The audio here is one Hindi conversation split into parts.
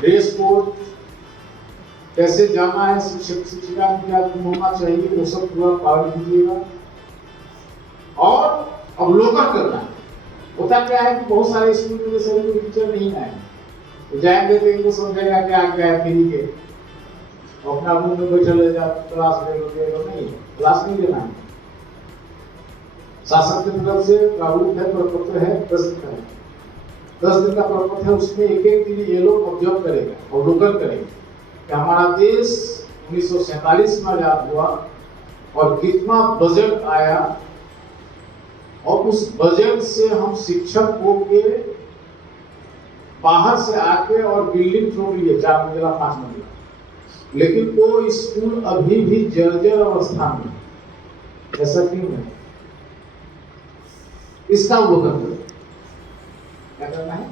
ड्रेस कोड कैसे जाना है, शिक्षक शिक्षिका में क्या होना चाहिए, वो सब पूरा पालन कीजिएगा। और अवलोकन करना है। होता क्या है कि बहुत सारे स्कूल में जैसे टीचर नहीं आए, तो जाएंगे तो इनको समझेगा क्या क्या है फ्री के, अपना रूम में बैठे रह जाओ, क्लास ले लो, नहीं क्लास नहीं लेना है। शासन की तरफ से प्रारूप है, प्रपत्र है, 10 दिन का है, 10 दिन का प्रपत्र है। उसमें एक एक दिन ये लोग ऑब्जर्व करेगा, अवलोकन करेंगे कि हमारा देश 1947 में आजाद हुआ और कितना बजट आया, और उस बजट से हम शिक्षक हो के बाहर से आके और बिल्डिंग छोड़ लिए 4 मंजिला 5 मंजिला, लेकिन वो स्कूल अभी भी जर्जर अवस्था में। ऐसा क्यों है? इसका अवलोकन करें। क्या करना है?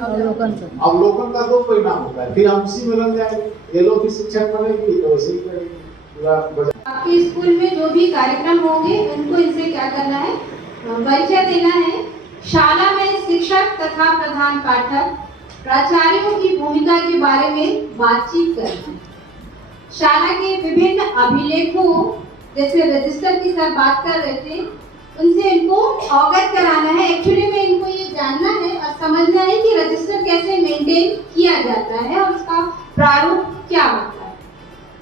अवलोकन का 2 परिणाम होता है, फिर हम उसी में लग जाएंगे। ये लोग भी शिक्षक बनेगी तो वैसे ही करेंगे पूरा बजट। आपके स्कूल में जो भी कार्यक्रम होंगे उनको इनसे क्या करना है, परिचय देना है। शाला में शिक्षक तथा प्रधान पाठक प्राचार्यों की भूमिका के बारे में बातचीत करना है। शाला के विभिन्न अभिलेखों जैसे रजिस्टर की सर बात कर रहे थे, उनसे इनको अवगत कराना है। एक्चुअली में इनको ये जानना है और समझना है कि रजिस्टर कैसे मेंटेन किया जाता है और उसका प्रारूप क्या होता है।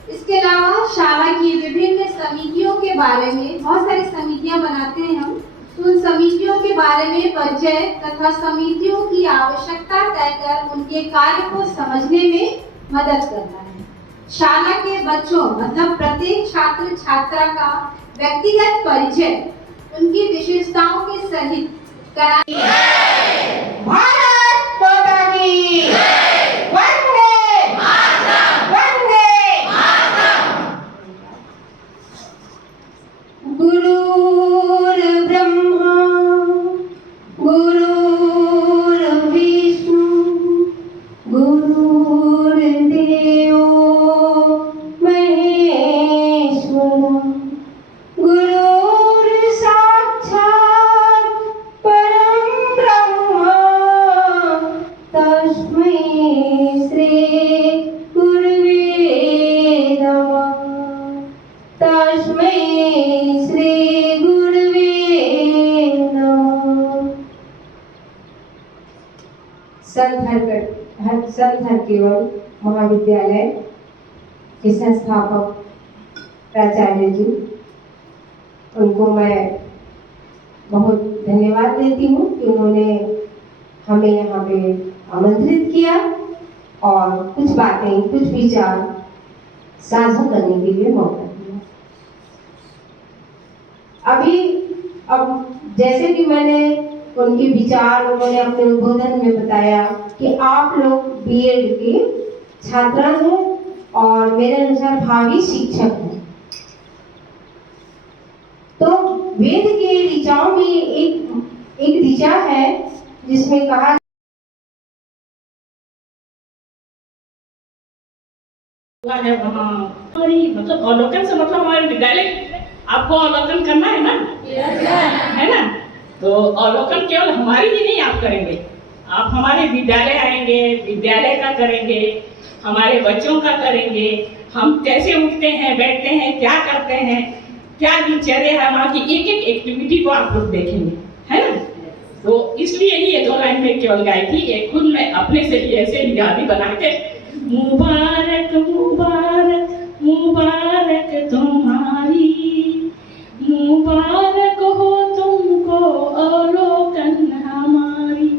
इसके अलावा शाला की विभिन्न समितियों के बारे में, बहुत सारी समितियां बनाते हैं हम, तो उन समितियों के बारे में परिचय तथा समितियों की आवश्यकता तय कर उनके कार्य को समझने में मदद करना है। शाला के बच्चों मतलब प्रत्येक छात्र छात्रा का व्यक्तिगत परिचय उनकी विशेषताओं के सहित कराना। भारत माता की वंदे मातरम, वंदे मातरम। गुरुर् ब्रह्मा गुरुर्विष्णु गुरुर्देवो महेश्वरः संत हरकेवल महाविद्यालय के संस्थापक प्राचार्य जी, उनको मैं बहुत धन्यवाद देती हूँ कि उन्होंने हमें यहाँ पे आमंत्रित किया और कुछ बातें, कुछ विचार साझा करने के लिए मौका दिया। अब जैसे कि मैंने उनके विचार, उन्होंने अपने उद्बोधन में बताया कि आप लोग बीएड के छात्र हैं और मेरे अनुसार भावी शिक्षक हैं। तो वेद के ऋचाओं में एक ऋचा है जिसमें कहा है वहाँ मतलब अवलोकन से मतलब हमारे विद्यालय आपको अवलोकन करना है ना, है ना। तो अवलोकन केवल हमारी ही नहीं आप करेंगे, आप हमारे विद्यालय आएंगे, विद्यालय का करेंगे, हमारे बच्चों का करेंगे, हम कैसे उठते हैं, बैठते हैं, क्या करते हैं, क्या दिनचर्या है, वहाँ की एक एक एक्टिविटी को आप लोग देखेंगे, है ना। तो इसलिए ही ये 2 लाइन में केवल गाई थी। ये खुद मैं अपने से ही ऐसे यादी बना के मुबारक मुबारक मुबारक तुम्हारी, मुबारक हो तुमको अवलोकन हमारी।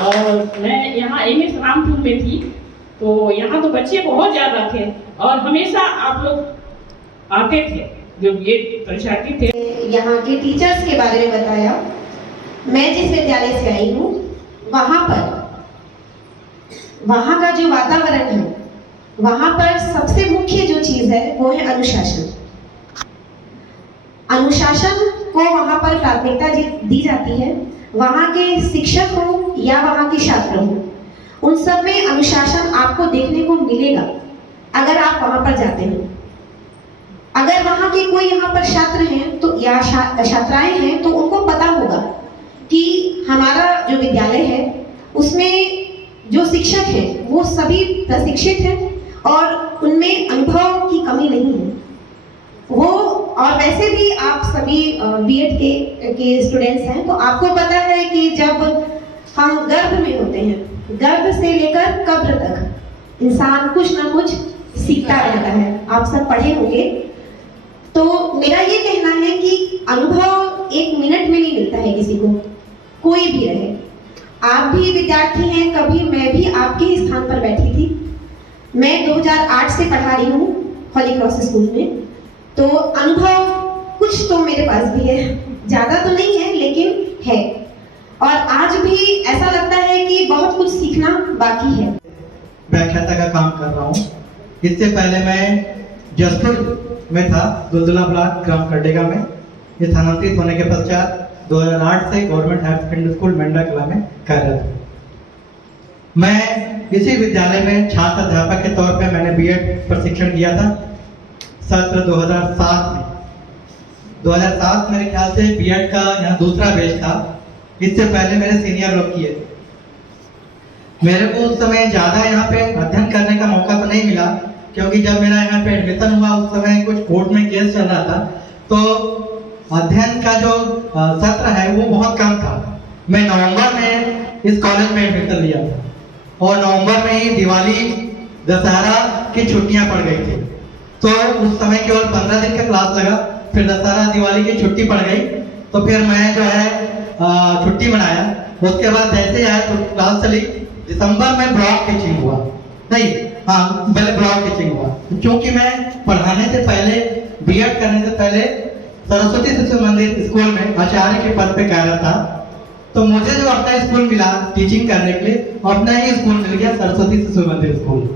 और मैं यहाँ एमएस रामपुर में थी, तो यहाँ तो बच्चे बहुत ज़्यादा थे और हमेशा आप लोग आते थे जो ये परीक्षार्थी थे। यहाँ के टीचर्स के बारे में बताया। मैं जिस विद्यालय से आई हूँ वहाँ का जो वातावरण है, वहाँ पर सबसे मुख्य जो चीज़ है वो है अनुशासन। अनुशासन को वहाँ पर प्राथमिकता दी जाती है। वहाँ के शिक्षक हो या वहाँ के छात्र हो, उन सब में अनुशासन आपको देखने को मिलेगा अगर आप वहाँ पर जाते हैं। अगर वहाँ के कोई यहाँ पर छात्र हैं तो या छात्राएं हैं तो उनको पता होगा कि हमारा जो विद्यालय है उसमें जो शिक्षक हैं वो सभी प्रशिक्षित हैं और उनमें अनुभव की कमी नहीं है। वो और वैसे भी आप सभी बीएड के स्टूडेंट्स हैं तो आपको पता है कि जब हम गर्भ में होते हैं, गर्भ से लेकर कब्र तक इंसान कुछ ना कुछ सीखता रहता है। आप सब पढ़े होंगे। तो मेरा ये कहना है कि अनुभव 1 मिनट में नहीं मिलता है किसी को, कोई भी रहे। आप भी विद्यार्थी हैं, कभी मैं भी आपके ही स्थान पर बैठी थी। मैं 2008 से पढ़ा रही हूँ हॉली क्रॉस स्कूल में, तो अनुभव कुछ तो मेरे पास भी है, ज़्यादा तो नहीं है लेकिन है। और आज भी ऐसा लगता है कि बहुत कुछ सीखना बाकी है। व्याख्याता का काम कर रहा हूँ। इससे पहले मैं जसपुर में था, दुलदुला ब्लॉक ग्राम करडेगा में। स्थानांतरित होने के पश्चात 2008 से गवर्नमेंट हायर सेकेंडरी स्कूल मेंढरा कला में कार्यरत हूँ। मैं इसी विद्यालय में छात्र अध्यापक के तौर पे मैंने बीएड प्रशिक्षण किया था सत्र 2007 में। 2007 मेरे ख्याल से बीएड का यहाँ दूसरा बैच था। इससे पहले मेरे सीनियर लोग किए थे। मेरे को उस समय ज़्यादा यहाँ पे अध्ययन करने का मौका तो नहीं मिला, क्योंकि जब मेरा यहाँ पे एडमिशन हुआ उस समय कुछ कोर्ट में केस चल रहा था, तो अध्ययन का जो सत्र है वो बहुत कम था। मैं नवंबर में इस कॉलेज में एडमिशन लिया था और नवंबर में ही दिवाली दशहरा की छुट्टियाँ पड़ गई थी। तो उस समय केवल 15 दिन का क्लास लगा, फिर दशहरा दिवाली की छुट्टी पड़ गई। तो फिर मैं जो है छुट्टी मनाया। उसके बाद जैसे आया तो क्लास चली। दिसंबर में ब्लॉक टीचिंग हुआ, नहीं हाँ पहले ब्लॉक टीचिंग हुआ। क्योंकि मैं पढ़ाने से पहले, बीएड करने से पहले सरस्वती शिशु मंदिर स्कूल में आचार्य के पद पे कार्यरत था, तो मुझे जो अपना स्कूल मिला टीचिंग करने के लिए, अपना ही स्कूल मिल गया सरस्वती शिशु मंदिर स्कूल।